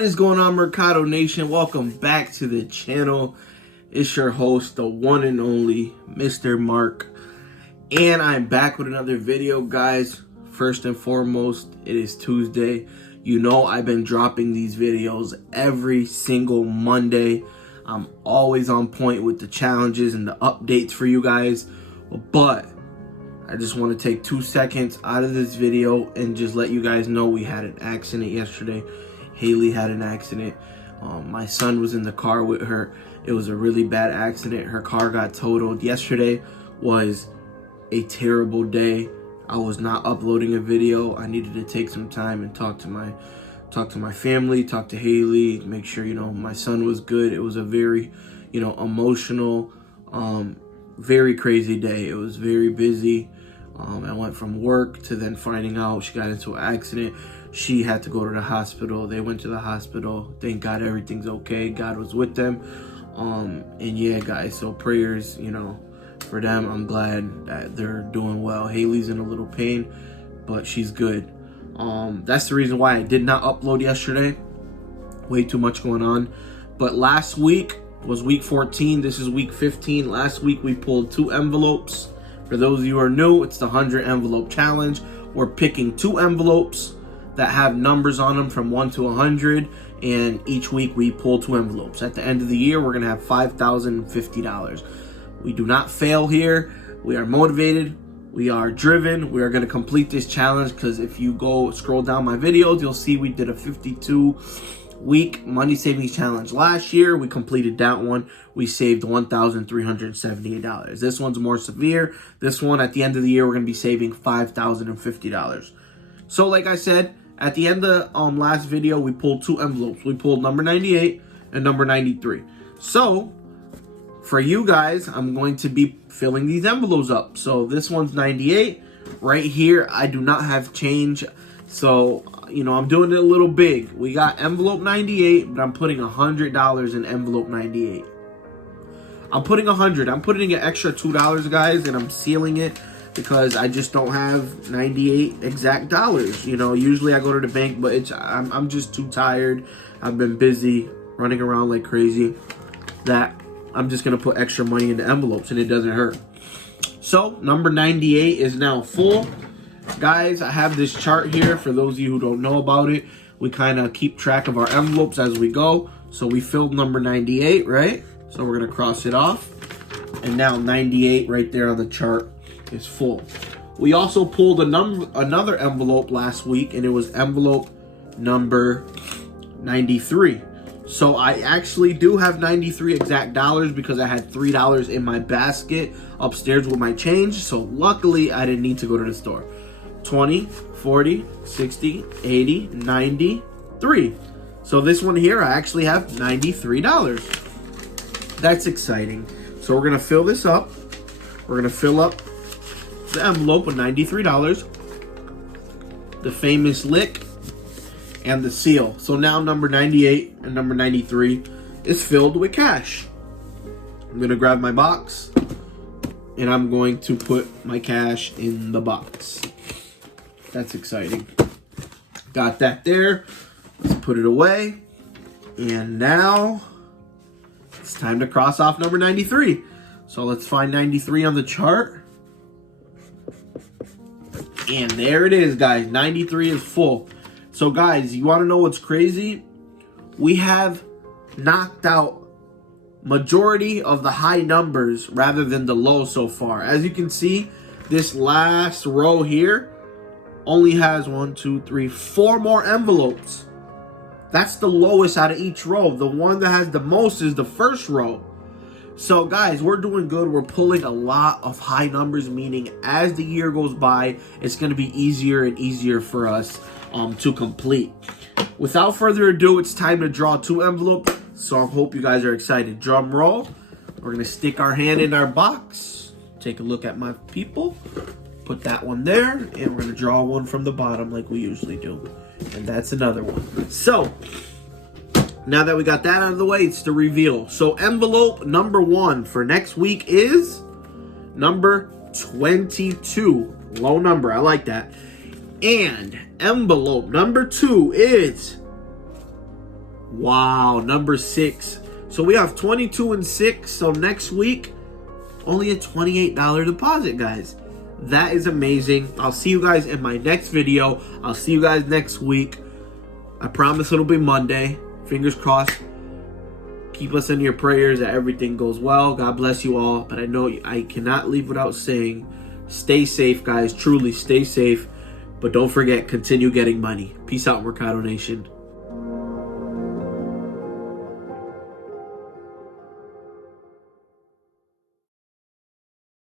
What is going on, Mercado Nation? Welcome back to the channel. It's your host, the one and only Mr. Mark, and I'm back with another video, guys. First and foremost, it is Tuesday. You know I've been dropping these videos every single Monday. I'm always on point with the challenges and the updates for you guys, but I just want to take 2 seconds out of this video and just let you guys know we had an accident yesterday. Haley had an accident. My son was in the car with her. It was a really bad accident. Her car got totaled. Yesterday was a terrible day. I was not uploading a video. I needed to take some time and talk to my family, talk to Haley, make sure, my son was good. It was a very, emotional, very crazy day. It was very busy. I went from work to then finding out she got into an accident. She had to go to the hospital. They went to the hospital. Thank God everything's okay. God was with them. And yeah, guys, so prayers, for them. I'm glad that they're doing well. Haley's in a little pain, but she's good. That's the reason why I did not upload yesterday. Way too much going on. But last week was week 14. This is week 15. Last week we pulled 2 envelopes. For those of you who are new, it's the 100 envelope challenge. We're picking 2 envelopes that have numbers on them from 1 to 100, and each week we pull 2 envelopes. At the end of the year, we're gonna have $5,050. We do not fail here. We are motivated. We are driven. We are gonna complete this challenge, because if you go scroll down my videos, you'll see we did a 52-week money savings challenge last year. We completed that one. We saved $1,378. This one's more severe. This one, at the end of the year, we're gonna be saving $5,050. So like I said, at the end of last video, we pulled 2 envelopes. We pulled number 98 and number 93. So for you guys, I'm going to be filling these envelopes up. So this one's 98. Right here, I do not have change. So, I'm doing it a little big. We got envelope 98, but I'm putting $100 in envelope 98. I'm putting 100. I'm putting an extra $2, guys, and I'm sealing it, because I just don't have 98 exact dollars. Usually I go to the bank, but I'm just too tired. I've been busy running around like crazy that I'm just gonna put extra money in the envelopes, and it doesn't hurt. So number 98 is now full. Guys, I have this chart here. For those of you who don't know about it, we kind of keep track of our envelopes as we go. So we filled number 98, right? So we're gonna cross it off, and now 98 right there on the chart is full. We also pulled another envelope last week, and it was envelope number 93. So I actually do have 93 exact dollars, because I had $3 in my basket upstairs with my change. So luckily I didn't need to go to the store. 20, 40, 60, 80, 93. So this one here, I actually have $93. That's exciting. So we're gonna fill this up. We're gonna fill up the envelope with $93, the famous lick, and the seal. So now number 98 and number 93 is filled with cash. I'm gonna grab my box, and I'm going to put my cash in the box. That's exciting. Got that there. Let's put it away. And now it's time to cross off number 93. So let's find 93 on the chart. And there it is, guys. 93 is full. So guys, you want to know what's crazy? We have knocked out majority of the high numbers rather than the low so far. As you can see, this last row here only has 1, 2, 3, 4 more envelopes. That's the lowest out of each row. The one that has the most is the first row. So guys, we're doing good. We're pulling a lot of high numbers, meaning as the year goes by, it's going to be easier and easier for us to complete. Without further ado, it's time to draw 2 envelopes. So I hope you guys are excited. Drum roll. We're going to stick our hand in our box. Take a look at my people. Put that one there, and we're going to draw one from the bottom like we usually do. And that's another one. So now that we got that out of the way, it's the reveal. So envelope number 1 for next week is number 22. Low number, I like that. And envelope number 2 is Wow, number 6. So we have 22 and 6. So next week, only a $28 deposit, guys. That is amazing. I'll see you guys in my next video. I'll see you guys next week. I promise it'll be Monday. Fingers crossed. Keep us in your prayers that everything goes well. God bless you all. But I know I cannot leave without saying, stay safe, guys. Truly, stay safe. But don't forget, continue getting money. Peace out, Mercado Nation.